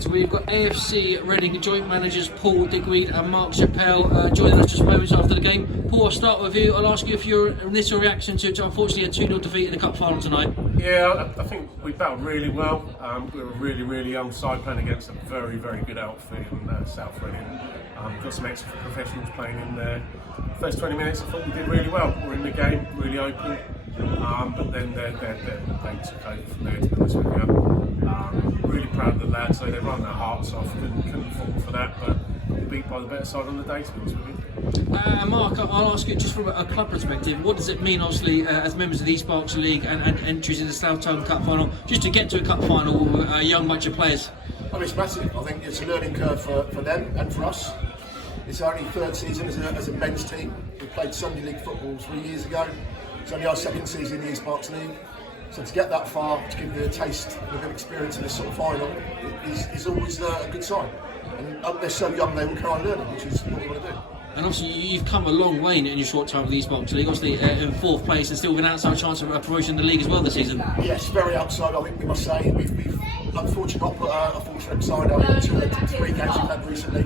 So we've got AFC Reading joint managers Paul Digweed and Mark Schafall joining us just moments after the game. Paul, I'll start with you. I'll ask you if your initial reaction to unfortunately a 2-0 defeat in the cup final tonight. Yeah, I think we battled really well. We were a really young side playing against a very good outfit in South Reading. Got some extra professionals playing in there. First 20 minutes I thought we did really well. We were in the game, really open. But then they took over from there, to be honest with you. Really proud of the lads, they run their hearts off, couldn't fault for that, but got beat by the better side on the day, to be honest with you. Mark, I'll ask you just from a club perspective, what does it mean, obviously, as members of the East Berkshire League and entries in the Slough Town Cup final, just to get to a cup final with a young bunch of players? I mean, it's massive. I think it's a learning curve for them and for us. It's our only third season as a men's team. We played Sunday League football 3 years ago. It's only our second season in the East Berkshire League. So to get that far, to give the taste and a good experience in this sort of final is always a good sign. And they're so young, they will carry on learning, which is what we want to do. And obviously you've come a long way in your short time with the East Berkshire League, obviously in fourth place and still with an outside chance of promotion in the league as well this season. Yes, very outside, I think we must say. We've unfortunately not put a full strength side out in 2 or 3 games we've had recently.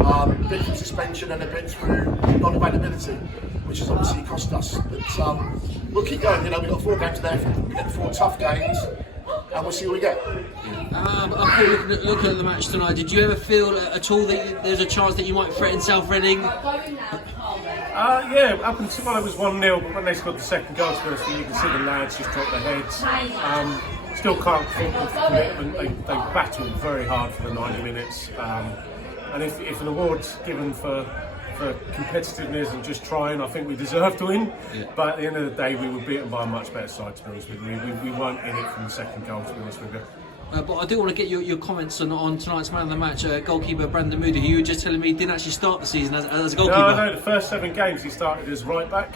A bit through suspension and a bit through non-availability, which has obviously cost us. But we'll keep going. You know, we've got 4 games left, we get 4 tough games, and we'll see what we get. Looking at the match tonight, did you ever feel at all that there's a chance that you might threaten South Reading? Yeah, up until it was 1-0, but when they scored the second goal, you can see the lads just drop their heads. Still can't think of the commitment. They battled very hard for the 90 minutes. And if an award's given for competitiveness and just trying, I think we deserve to win. Yeah. But at the end of the day, we were beaten by a much better side, to be honest with you. We weren't in it from the second goal, to be honest with you. But I do want to get your comments on tonight's man of the match, goalkeeper Burnham, who you were just telling me didn't actually start the season as a goalkeeper. No, the first 7 games he started as right back.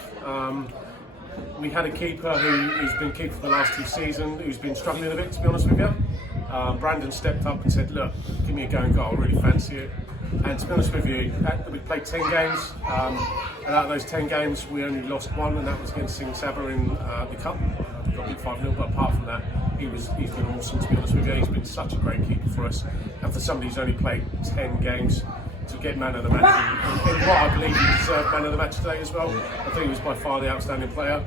We had a keeper who's been keeper for the last 2 seasons, who's been struggling a bit, to be honest with you. Brandon stepped up and said, look, give me a go and goal, I really fancy it. And to be honest with you, we played 10 games, and out of those 10 games we only lost 1, and that was against Schafall in the Cup. We got beat 5-0, but apart from that, he's been awesome, to be honest with you. He's been such a great keeper for us, and for somebody who's only played 10 games, to get man of the match, and what I believe he deserved man of the match today as well. I think he was by far the outstanding player.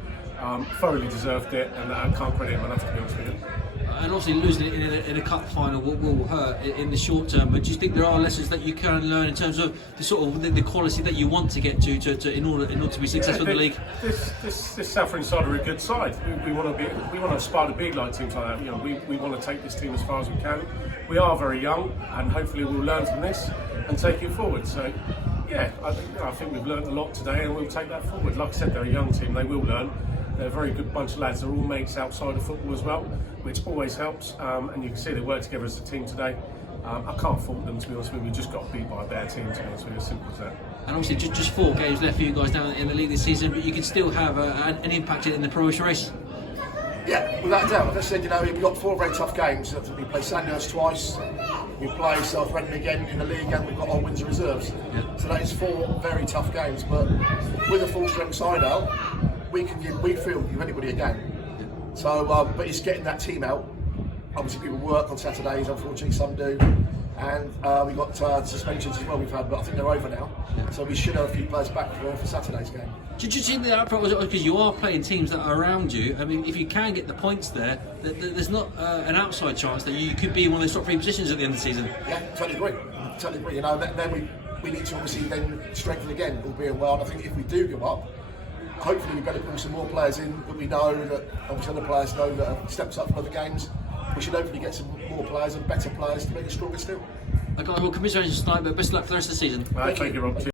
Thoroughly deserved it, and I can't credit him enough, to be honest with you. And obviously losing it in a cup final will hurt in the short term. But do you think there are lessons that you can learn in terms of the sort of the quality that you want to get to in order to be successful in the league? This South Reading side are a good side. We want to aspire to be like teams like that. You know, we want to take this team as far as we can. We are very young, and hopefully we'll learn from this and take it forward. So, yeah, I think we've learned a lot today, and we'll take that forward. Like I said, they're a young team. They will learn. They're a very good bunch of lads. They're all mates outside of football as well, which always helps. And you can see they work together as a team today. I can't fault them, to be honest with you. We just got beat by a better team, to be honest with you. As simple as that. And obviously, just 4 games left for you guys down in the league this season, but you can still have an impact in the promotion race. Yeah, without a doubt. Like I said, you know, we've got 4 very tough games. We play Sandhurst twice, we play South Reading again in the league, and we've got our Windsor reserves. Yeah. So that is 4 very tough games. But with a full strength side out, we feel give anybody a game. So, but it's getting that team out. Obviously, people work on Saturdays. Unfortunately, some do, and we've got suspensions as well. We've had, but I think they're over now. Yeah. So we should have a few players back for Saturday's game. Do you think that because you are playing teams that are around you? I mean, if you can get the points there, there's not an outside chance that you could be in one of those top 3 positions at the end of the season. Yeah, totally agree. You know, then we need to obviously then strengthen again, all being well. And I think if we do go up, hopefully we better bring some more players in that we know, that obviously other players know that have stepped up from other games. We should hopefully get some more players and better players to make us stronger still. Okay, well, congratulations tonight, but best of luck for the rest of the season. Thank you, Rob.